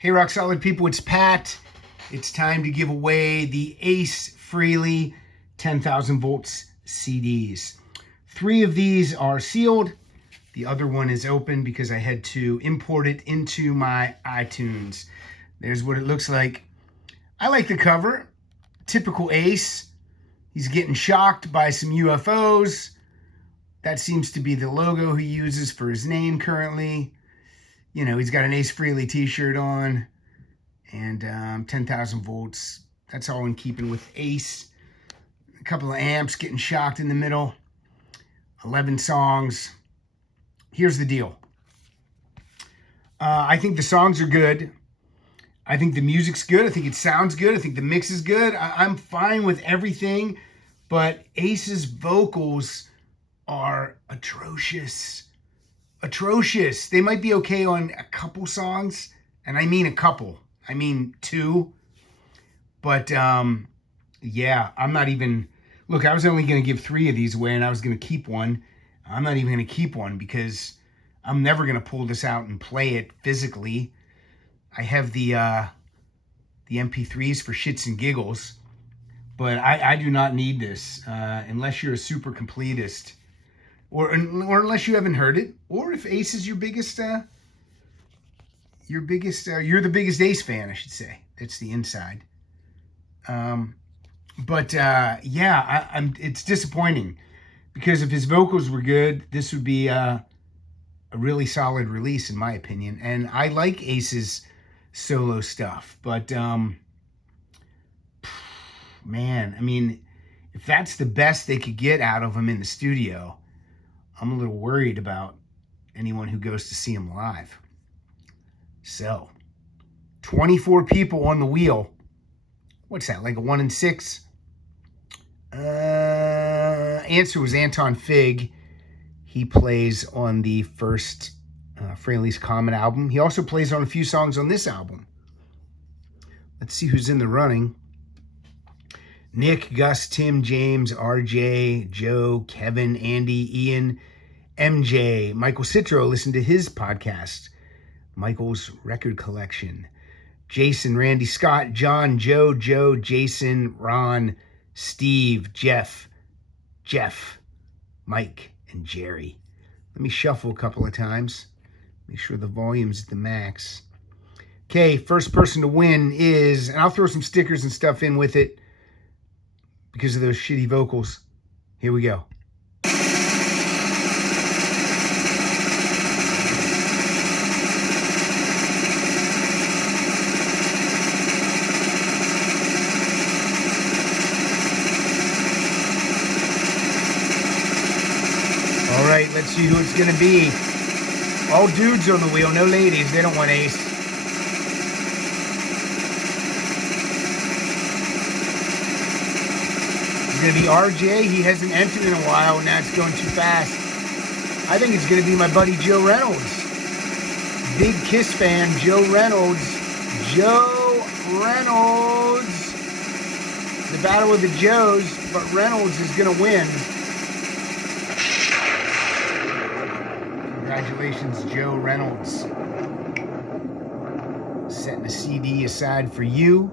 Hey, rock solid people, it's Pat. It's time to give away the Ace Frehley 10,000 volts CDs. 3 of these are sealed. The other one is open because I had to import it into my iTunes. There's what it looks like. I like the cover. Typical Ace. He's getting shocked by some UFOs. That seems to be the logo he uses for his name currently. You know, he's got an Ace Frehley t-shirt on and 10,000 volts. That's all in keeping with Ace. A couple of amps getting shocked in the middle. 11 songs. Here's the deal. I think the songs are good. I think the music's good. I think it sounds good. I think the mix is good. I'm fine with everything, but Ace's vocals are atrocious. Atrocious. They might be okay on a couple songs, and I mean a couple. I mean 2. But yeah, I'm not even... Look, I was only going to give 3 of these away, and I was going to keep one. I'm not even going to keep one because I'm never going to pull this out and play it physically. I have the MP3s for shits and giggles, but I do not need this unless you're a super completist. Or unless you haven't heard it, or if Ace is you're the biggest Ace fan, I should say. That's the inside. Yeah, it's disappointing because if his vocals were good, this would be a really solid release in my opinion. And I like Ace's solo stuff, but man, I mean, if that's the best they could get out of him in the studio, I'm a little worried about anyone who goes to see him live. So, 24 people on the wheel. What's that, like a 1 in 6? Answer was Anton Fig. He plays on the first Frehley's Common album. He also plays on a few songs on this album. Let's see who's in the running. Nick, Gus, Tim, James, RJ, Joe, Kevin, Andy, Ian, MJ, Michael Citro. Listen to his podcast, Michael's Record Collection. Jason, Randy, Scott, John, Joe, Jason, Ron, Steve, Jeff, Mike, and Jerry. Let me shuffle a couple of times. Make sure the volume's at the max. Okay, first person to win is, and I'll throw some stickers and stuff in with it because of those shitty vocals. Here we go. All right, let's see who it's going to be. All dudes on the wheel, no ladies. They don't want Ace. It's going to be RJ. He hasn't entered in a while. Now it's going too fast. I think it's going to be my buddy Joe Reynolds. Big Kiss fan, Joe Reynolds. Joe Reynolds. The battle of the Joes, but Reynolds is going to win. Congratulations, Joe Reynolds. Setting a CD aside for you.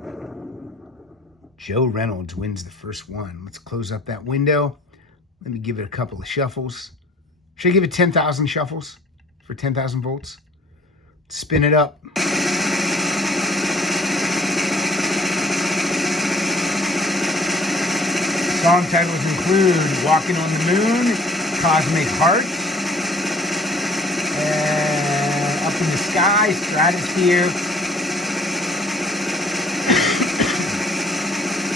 Joe Reynolds wins the first one. Let's close up that window. Let me give it a couple of shuffles. Should I give it 10,000 shuffles for 10,000 volts? Spin it up. Song titles include Walking on the Moon, Cosmic Heart, Up in the Sky, Stratosphere.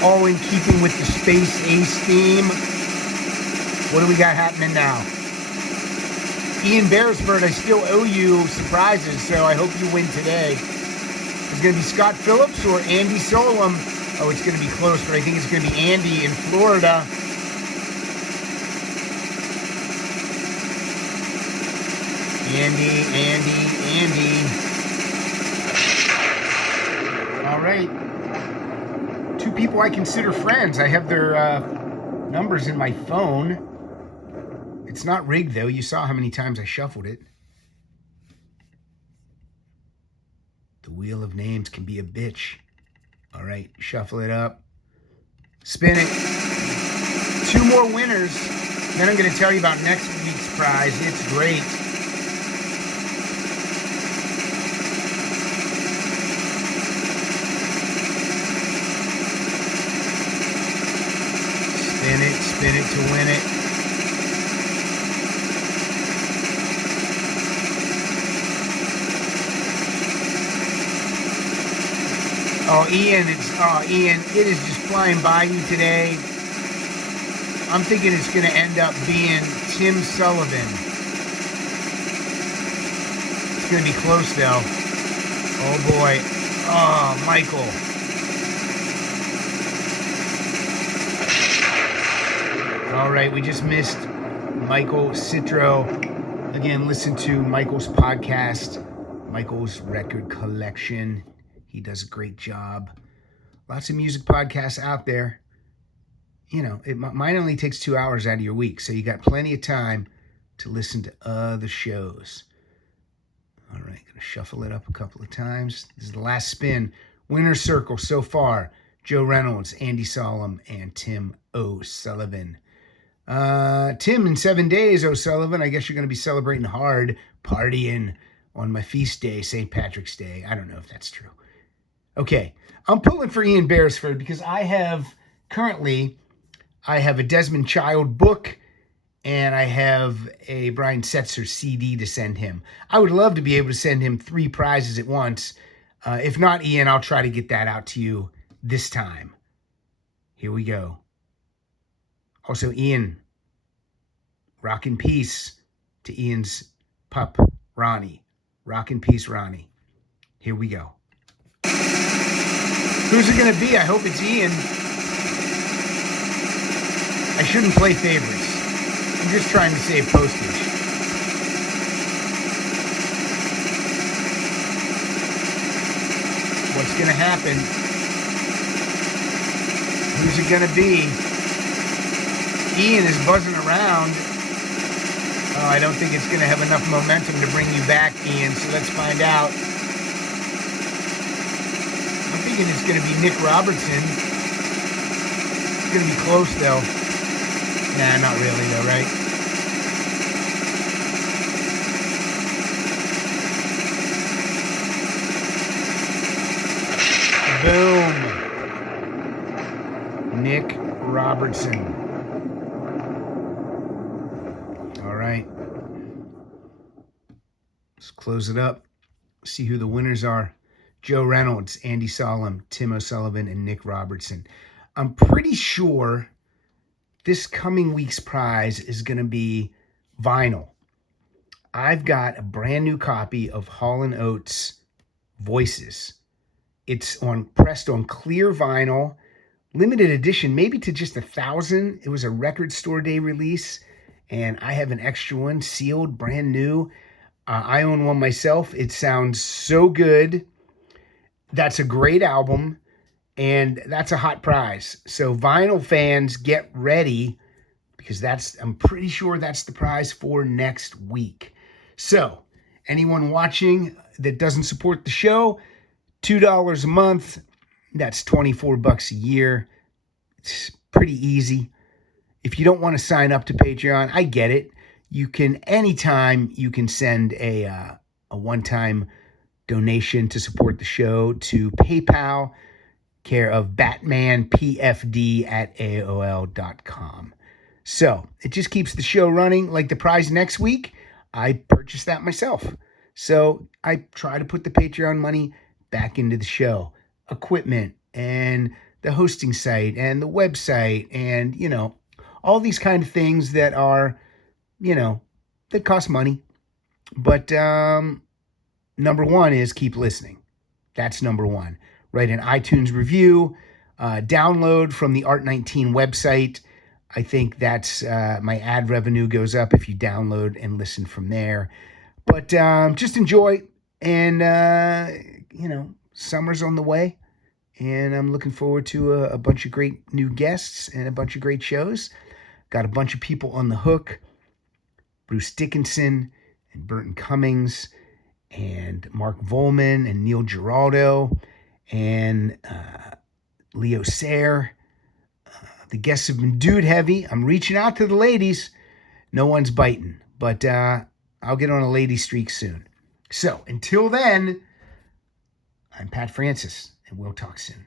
All in keeping with the Space Ace theme. What do we got happening now? Ian Beresford, I still owe you surprises, so I hope you win today. It's going to be Scott Phillips or Andy Solom. Oh, it's going to be close, but I think it's going to be Andy in Florida. Andy. All right. 2 people I consider friends. I have their numbers in my phone. It's not rigged, though. You saw how many times I shuffled it. The wheel of names can be a bitch. All right, shuffle it up. Spin it. 2 more winners. Then I'm going to tell you about next week's prize. It's great. Spin it to win it. Oh, Ian, it is just flying by you today. I'm thinking it's going to end up being Tim Sullivan. It's going to be close, though. Oh, boy. Oh, Michael. All right, we just missed Michael Citro. Again, listen to Michael's podcast, Michael's Record Collection. He does a great job. Lots of music podcasts out there. You know, mine only takes 2 hours out of your week, so you got plenty of time to listen to other shows. All right, gonna shuffle it up a couple of times. This is the last spin. Winner's circle so far: Joe Reynolds, Andy Solomon, and Tim O'Sullivan. Tim, in 7 days, O'Sullivan, I guess you're going to be celebrating hard, partying on my feast day, St. Patrick's Day. I don't know if that's true. Okay, I'm pulling for Ian Beresford because I have a Desmond Child book and I have a Brian Setzer CD to send him. I would love to be able to send him 3 prizes at once. If not, Ian, I'll try to get that out to you this time. Here we go. Also, Ian, rock in peace to Ian's pup, Ronnie. Rock in peace, Ronnie. Here we go. Who's it going to be? I hope it's Ian. I shouldn't play favorites. I'm just trying to save postage. What's going to happen? Who's it going to be? Ian is buzzing around. Oh, I don't think it's going to have enough momentum to bring you back, Ian, so let's find out. I'm thinking it's going to be Nick Robertson. It's going to be close, though. Nah, not really, though, right? Boom. Nick Robertson. All right. Let's close it up. See who the winners are. Joe Reynolds, Andy Solomon, Tim O'Sullivan, and Nick Robertson. I'm pretty sure this coming week's prize is going to be vinyl. I've got a brand new copy of Hall & Oates Voices. It's pressed on clear vinyl, limited edition, maybe to just 1,000. It was a record store day release, and I have an extra one, sealed, brand new. I own one myself. It sounds so good. That's a great album, and that's a hot prize. So vinyl fans, get ready, because I'm pretty sure that's the prize for next week. So anyone watching that doesn't support the show, $2 a month, that's $24 a year. It's pretty easy. If you don't want to sign up to Patreon, I get it. You can, anytime, you can send a one-time donation to support the show to PayPal, care of batmanpfd@aol.com. So it just keeps the show running. Like the prize next week, I purchased that myself. So I try to put the Patreon money back into the show, equipment and the hosting site and the website and, all these kind of things that are, that cost money. But number one is keep listening. That's number one. Write an iTunes review, download from the Art19 website. I think that's my ad revenue goes up if you download and listen from there. But just enjoy. And, summer's on the way. And I'm looking forward to a bunch of great new guests and a bunch of great shows. Got a bunch of people on the hook. Bruce Dickinson and Burton Cummings and Mark Volman and Neil Giraldo and Leo Sayer. The guests have been dude heavy. I'm reaching out to the ladies. No one's biting, but I'll get on a lady streak soon. So until then, I'm Pat Francis, and we'll talk soon.